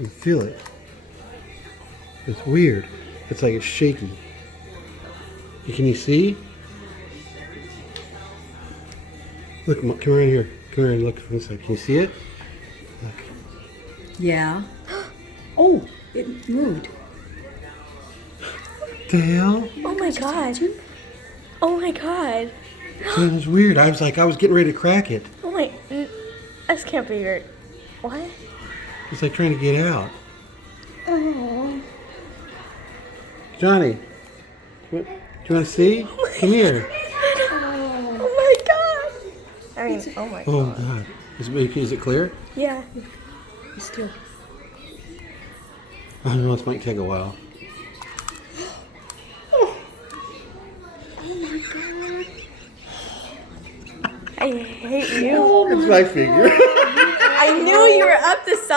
You can feel it. It's weird. It's like it's shaky. Can you see? Look, come around here. Come here and look from this side. Can you see it? Look. Yeah. Oh, it moved. The hell? Oh my god. Oh my god. That was weird. I was getting ready to crack it. Oh my, this can't be your, what? It's like trying to get out. Oh. Johnny, do you want to see? Come here. Oh my god. I mean, oh my god. Oh God. Is it clear? Yeah. It's still. I don't know. This might take a while. I hate you. It's my finger. I knew you were up to something.